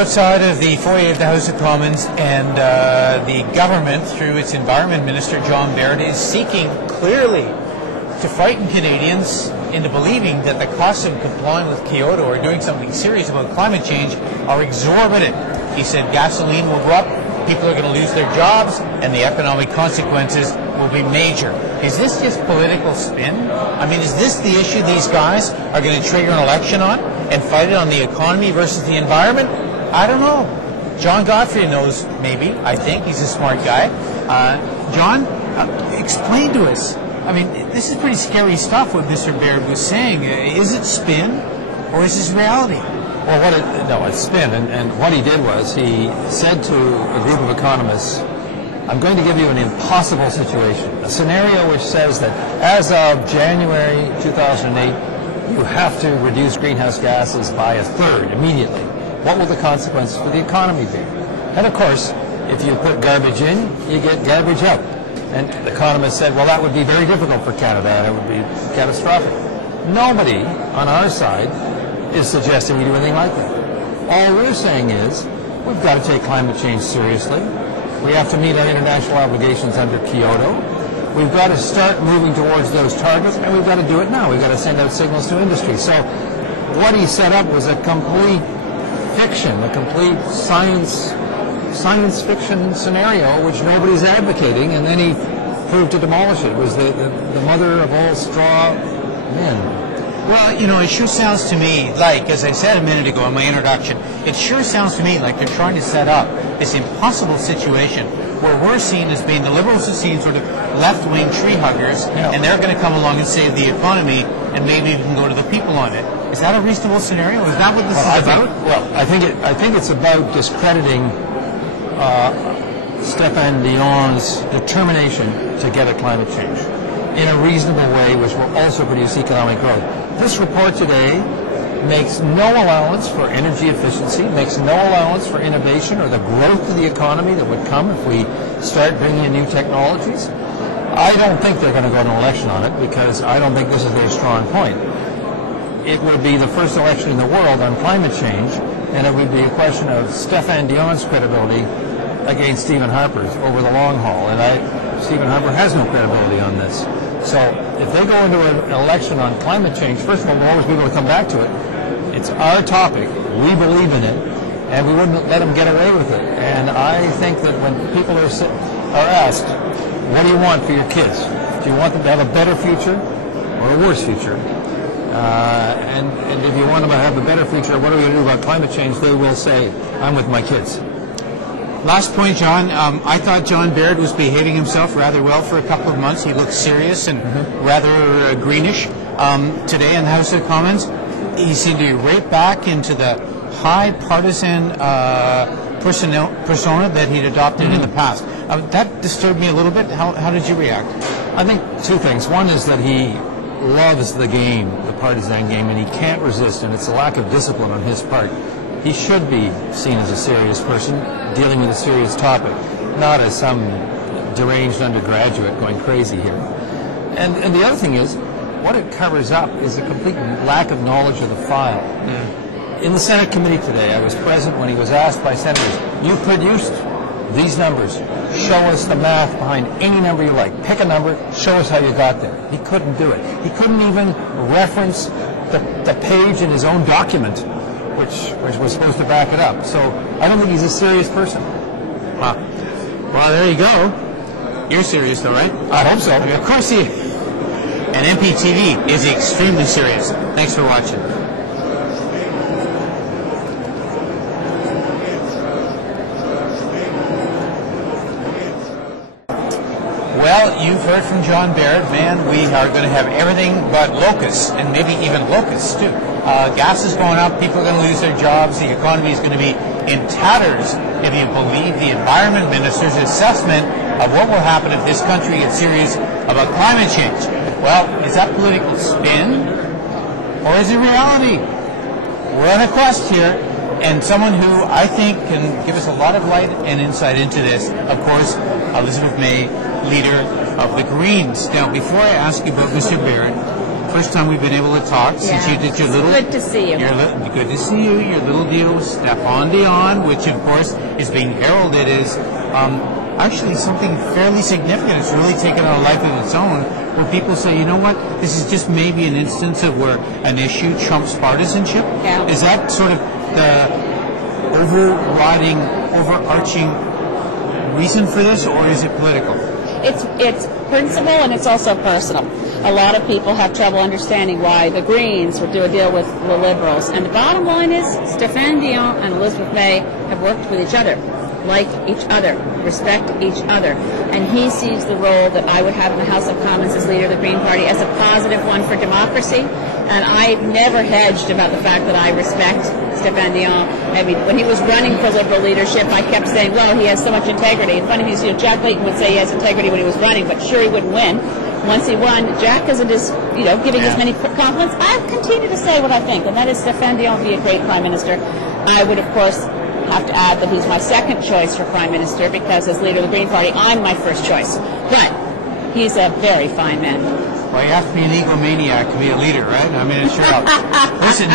outside of the foyer of the House of Commons, and the government, through its Environment Minister John Baird, is seeking clearly to frighten Canadians into believing that the costs of complying with Kyoto or doing something serious about climate change are exorbitant. He said gasoline will go up, people are going to lose their jobs, and the economic consequences will be major. Is this just political spin? I mean, is this the issue these guys are going to trigger an election on and fight it on the economy versus the environment? I don't know. John Godfrey knows, maybe. I think he's a smart guy. John, explain to us. I mean, this is pretty scary stuff what Mr. Baird was saying. Is it spin or is this reality? Well, no, it's spin. And what he did was he said to a group of economists, I'm going to give you an impossible situation, a scenario which says that as of January 2008, you have to reduce greenhouse gases by a third immediately. What will the consequences for the economy be? And of course, if you put garbage in, you get garbage out. And economists said, well, that would be very difficult for Canada, and it would be catastrophic. Nobody on our side is suggesting we do anything like that. All we're saying is, we've got to take climate change seriously. We have to meet our international obligations under Kyoto. We've got to start moving towards those targets, and we've got to do it now. We've got to send out signals to industry. So what he set up was a complete fiction, a complete science fiction scenario which nobody's advocating, and then he proved to demolish it. It was the mother of all straw men. Well, you know, it sure sounds to me like, as I said a minute ago in my introduction, it sure sounds to me like they're trying to set up this impossible situation where we're seen as being, the Liberals are seen sort of left-wing tree huggers, and they're going to come along and save the economy, and maybe we can go to the people on it. Is that a reasonable scenario? Is that what this is about? I think it's about discrediting Stéphane Dion's determination to get at climate change in a reasonable way, which will also produce economic growth. This report today makes no allowance for energy efficiency, makes no allowance for innovation or the growth of the economy that would come if we start bringing in new technologies. I don't think they're going to go to an election on it because I don't think this is their strong point. It would be the first election in the world on climate change, and it would be a question of Stéphane Dion's credibility against Stephen Harper's over the long haul. And Stephen Harper has no credibility on this. So if they go into an election on climate change, first of all, we'll always be able to come back to it. It's our topic. We believe in it, and we wouldn't let them get away with it. And I think that when people are asked, what do you want for your kids? Do you want them to have a better future or a worse future? And if you want them to have a better future, what are we going to do about climate change? They will say, I'm with my kids. Last point, John. I thought John Baird was behaving himself rather well for a couple of months. He looked serious and rather greenish. Today in the House of Commons, he seemed to be right back into the high partisan persona that he'd adopted in the past. That disturbed me a little bit. How did you react? I think two things. One is that he loves the game, the partisan game, and he can't resist, and it's a lack of discipline on his part. He should be seen as a serious person, dealing with a serious topic, not as some deranged undergraduate going crazy here. And the other thing is, what it covers up is a complete lack of knowledge of the file. In the Senate committee today, I was present when he was asked by senators, you produced these numbers. Show us the math behind any number you like. Pick a number, show us how you got there. He couldn't do it. He couldn't even reference the page in his own document, which was supposed to back it up. So I don't think he's a serious person. Wow. Well, there you go. You're serious though, right? I hope so. Of course he is. And MPTV is extremely serious. Thanks for watching. Well, you've heard from John Baird. Man, we are going to have everything but locusts, and maybe even locusts too. Gas is going up, people are going to lose their jobs, the economy is going to be in tatters if you believe the Environment Minister's assessment of what will happen if this country gets serious about climate change. Well, is that political spin, or is it reality? We're on a quest here, and someone who I think can give us a lot of light and insight into this, of course, Elizabeth May, leader of the Greens. Now, before I ask you about Mr. Baird, First time we've been able to talk since you did your little... Good to see you. Good to see you. Your little deal with Stéphane Dion, which of course is being heralded as actually something fairly significant. It's really taken on a life of its own, where people say, you know what, this is just maybe an instance of where an issue trumps partisanship. Yeah. Is that sort of the overarching reason for this, or is it political? It's principle and it's also personal. A lot of people have trouble understanding why the Greens would do a deal with the Liberals. And the bottom line is Stéphane Dion and Elizabeth May have worked with each other, like each other, respect each other. And he sees the role that I would have in the House of Commons as leader of the Green Party as a positive one for democracy. And I've never hedged about the fact that I respect Stéphane Dion. I mean, when he was running for Liberal leadership, I kept saying, well, he has so much integrity. And funny thing is, Jack Layton would say he has integrity when he was running, but sure he wouldn't win. Once he won, Jack isn't as, giving as many compliments. I continue to say what I think, and that is Stéphane Dion would be a great prime minister. I would, of course, have to add that he's my second choice for prime minister because as leader of the Green Party, I'm my first choice. But he's a very fine man. Well, you have to be an egomaniac to be a leader, right? I mean, it sure helps. Listen,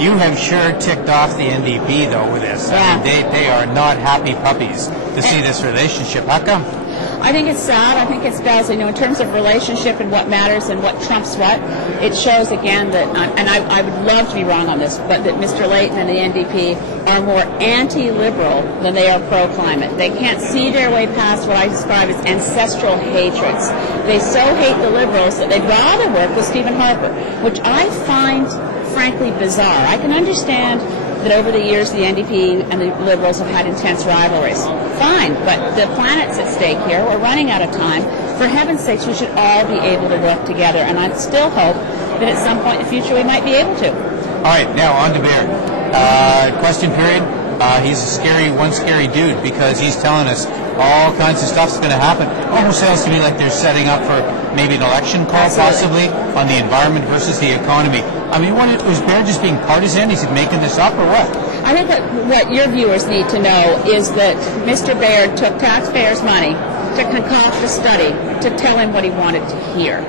you have sure ticked off the NDP, though, with this. Yeah. I mean, they are not happy puppies to see this relationship. How come? I think it's sad. I think it's because, in terms of relationship and what matters and what trumps what, it shows again that, and I would love to be wrong on this, but that Mr. Layton and the NDP are more anti-liberal than they are pro-climate. They can't see their way past what I describe as ancestral hatreds. They so hate the Liberals that they'd rather work with Stephen Harper, which I find, frankly, bizarre. I can understand that over the years the NDP and the Liberals have had intense rivalries. Fine, but the planet's at stake here. We're running out of time. For heaven's sakes, we should all be able to work together, and I still hope that at some point in the future we might be able to. All right, now on to Baird. Question period. He's one scary dude because he's telling us all kinds of stuff's going to happen. Almost sounds to me like they're setting up for maybe an election call, possibly, on the environment versus the economy. I mean, was Baird just being partisan? Is he making this up or what? I think that what your viewers need to know is that Mr. Baird took taxpayers' money to concoct a study to tell him what he wanted to hear.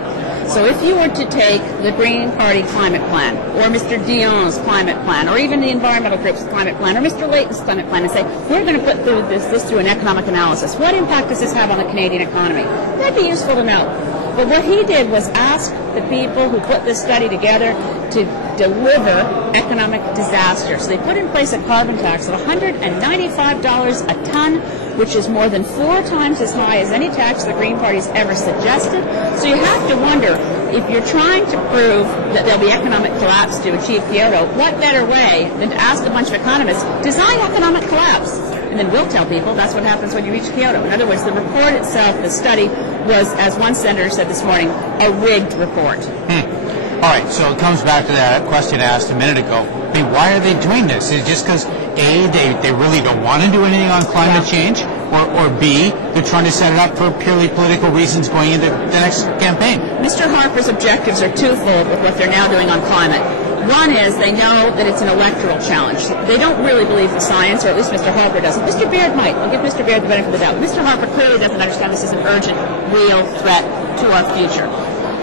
So if you were to take the Green Party climate plan, or Mr. Dion's climate plan, or even the environmental group's climate plan, or Mr. Layton's climate plan, and say, we're going to put this through an economic analysis. What impact does this have on the Canadian economy? That'd be useful to know. But what he did was ask the people who put this study together to deliver economic disaster. So they put in place a carbon tax of $195 a ton, which is more than 4 times as high as any tax the Green Party's ever suggested. So you have to wonder, if you're trying to prove that there'll be economic collapse to achieve Kyoto, what better way than to ask a bunch of economists, design economic collapse? And then we'll tell people that's what happens when you reach Kyoto. In other words, the report itself, the study, was, as one senator said this morning, a rigged report. All right, so it comes back to that question I asked a minute ago. I mean, why are they doing this? Is it just because, A, they really don't want to do anything on climate change, or B, they're trying to set it up for purely political reasons going into the next campaign? Mr. Harper's objectives are twofold with what they're now doing on climate. One is they know that it's an electoral challenge. They don't really believe the science, or at least Mr. Harper doesn't. Mr. Baird might. I'll give Mr. Baird the benefit of the doubt. Mr. Harper clearly doesn't understand this is an urgent, real threat to our future.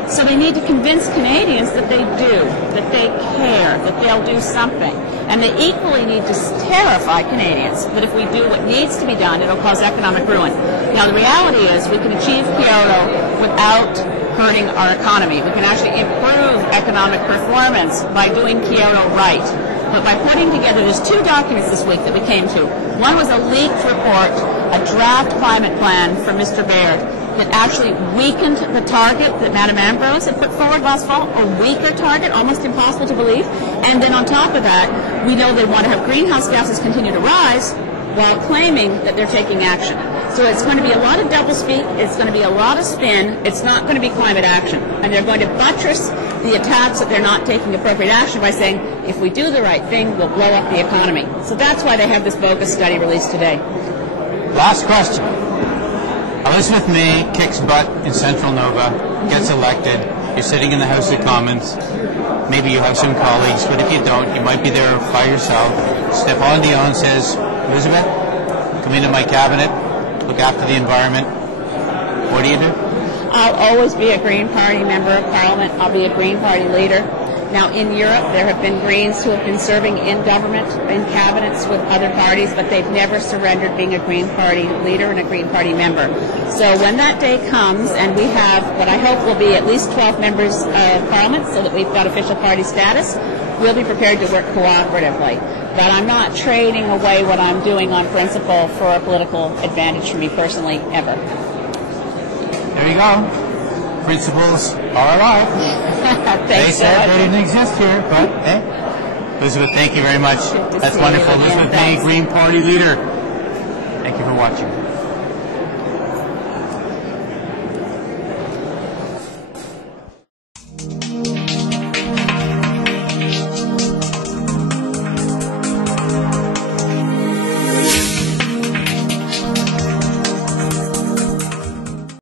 So they need to convince Canadians that they do, that they care, that they'll do something. And they equally need to terrify Canadians that if we do what needs to be done, it'll cause economic ruin. Now, the reality is we can achieve Kyoto without hurting our economy. We can actually improve economic performance by doing Kyoto right. But by putting together, there's 2 documents this week that we came to. One was a leaked report, a draft climate plan from Mr. Baird, that actually weakened the target that Madam Ambrose had put forward last fall, a weaker target, almost impossible to believe. And then on top of that, we know they want to have greenhouse gases continue to rise while claiming that they're taking action. So it's going to be a lot of doublespeak, it's going to be a lot of spin, it's not going to be climate action. And they're going to buttress the attacks that they're not taking appropriate action by saying, if we do the right thing, we'll blow up the economy. So that's why they have this bogus study released today. Last question. Elizabeth May kicks butt in Central Nova, gets elected. You're sitting in the House of Commons. Maybe you have some colleagues, but if you don't, you might be there by yourself. Stéphane Dion says, Elizabeth, come into my cabinet, look after the environment. What do you do? I'll always be a Green Party member of Parliament. I'll be a Green Party leader. Now, in Europe, there have been Greens who have been serving in government, in cabinets with other parties, but they've never surrendered being a Green Party leader and a Green Party member. So when that day comes, and we have what I hope will be at least 12 members of Parliament, so that we've got official party status, we'll be prepared to work cooperatively. But I'm not trading away what I'm doing on principle for a political advantage for me personally, ever. There you go. Principles are alive. They said they didn't exist here, but hey. Elizabeth, thank you very much. That's wonderful. Elizabeth May, Green Party leader. Thank you for watching.